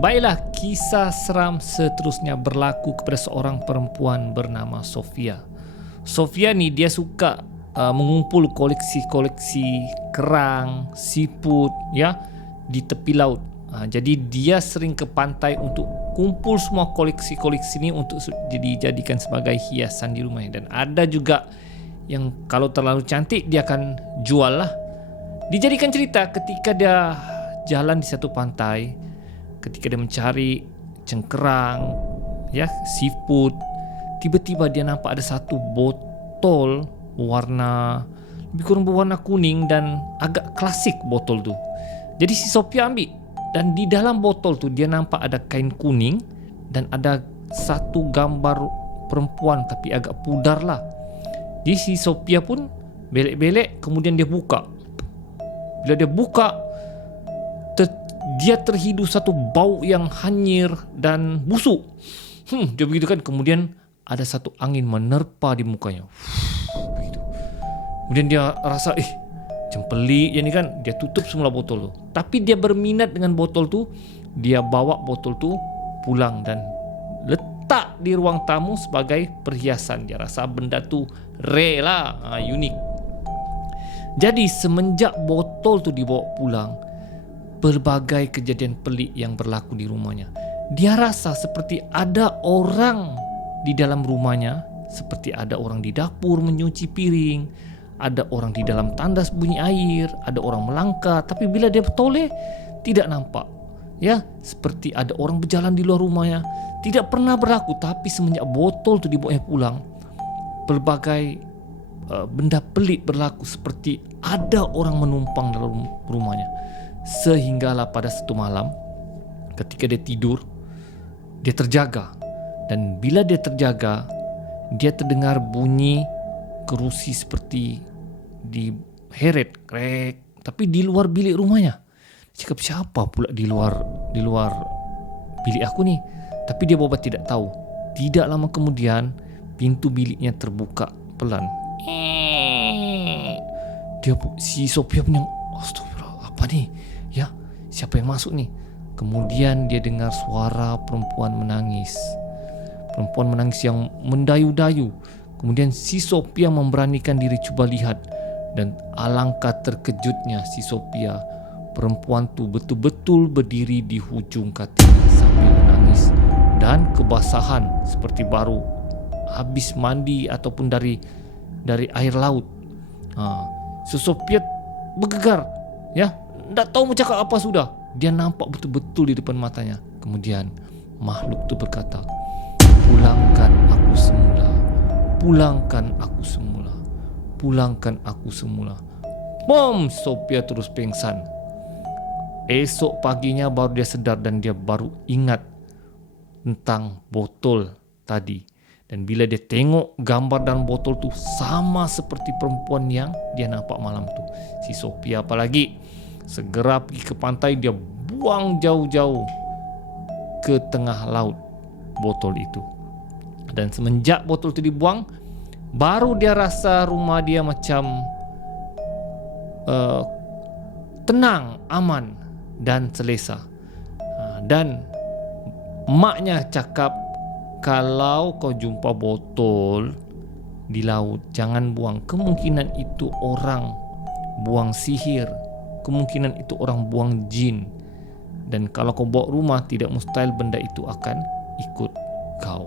Baiklah, kisah seram seterusnya berlaku kepada seorang perempuan bernama Sofia. Sofia ni dia suka mengumpul koleksi-koleksi kerang, siput ya di tepi laut. Jadi dia sering ke pantai untuk kumpul semua koleksi-koleksi ni untuk dijadikan sebagai hiasan di rumahnya. Dan ada juga yang kalau terlalu cantik dia akan jual lah. Dijadikan cerita ketika dia jalan di satu pantai, ketika dia mencari cengkerang, ya, seafood, tiba-tiba dia nampak ada satu botol warna lebih kurang berwarna kuning dan agak klasik botol tu. Jadi si Sophia ambil, dan di dalam botol tu dia nampak ada kain kuning dan ada satu gambar perempuan tapi agak pudar lah. Jadi si Sophia pun belek-belek, kemudian dia buka. Bila dia buka, dia terhidu satu bau yang hanyir dan busuk. Dia begitu kan, kemudian ada satu angin menerpa di mukanya. Begitu. Kemudian dia rasa macam pelik je ni kan. Dia tutup semula botol tu. Tapi dia berminat dengan botol tu. Dia bawa botol tu pulang dan letak di ruang tamu sebagai perhiasan. Dia rasa benda tu rare lah, unik. Jadi semenjak botol tu dibawa pulang, berbagai kejadian pelik yang berlaku di rumahnya. Dia rasa seperti ada orang di dalam rumahnya, seperti ada orang di dapur menyuci piring, ada orang di dalam tandas bunyi air, ada orang melangkah, tapi bila dia bertoleh tidak nampak. Ya, seperti ada orang berjalan di luar rumahnya. Tidak pernah berlaku, tapi semenjak botol tu dibawa pulang, berbagai benda pelik berlaku, seperti ada orang menumpang dalam rumahnya. Sehinggalah pada satu malam ketika dia tidur, dia terjaga. Dan bila dia terjaga, dia terdengar bunyi kerusi seperti diheret krek, tapi di luar bilik rumahnya. Dia cakap, siapa pula di luar bilik aku ni? Tapi dia bobat tidak tahu. Tidak lama kemudian pintu biliknya terbuka pelan. Si Sophia punya, astagfirullah, apa ni? Ya, siapa yang masuk ni? Kemudian dia dengar suara perempuan menangis. Perempuan menangis yang mendayu-dayu. Kemudian si Sophia memberanikan diri cuba lihat. Dan alangkah terkejutnya si Sophia. Perempuan tu betul-betul berdiri di hujung katil sambil menangis. Dan kebasahan seperti baru habis mandi ataupun dari air laut. So Sophia bergegar. Ya, tak tahu macam apa sudah. Dia nampak betul-betul di depan matanya. Kemudian makhluk itu berkata, pulangkan aku semula, pulangkan aku semula, pulangkan aku semula. Bom, Sophia terus pingsan. Esok paginya baru dia sedar dan dia baru ingat tentang botol tadi. Dan bila dia tengok gambar dalam botol tu sama seperti perempuan yang dia nampak malam tu. Si Sophia apalagi segera pergi ke pantai, dia buang jauh-jauh ke tengah laut botol itu. Dan semenjak botol itu dibuang, baru dia rasa rumah dia macam tenang, aman dan selesa. Dan maknya cakap, kalau kau jumpa botol di laut, jangan buang. Kemungkinan itu orang buang sihir, kemungkinan itu orang buang jin. Dan kalau kau bawa rumah, tidak mustahil benda itu akan ikut kau.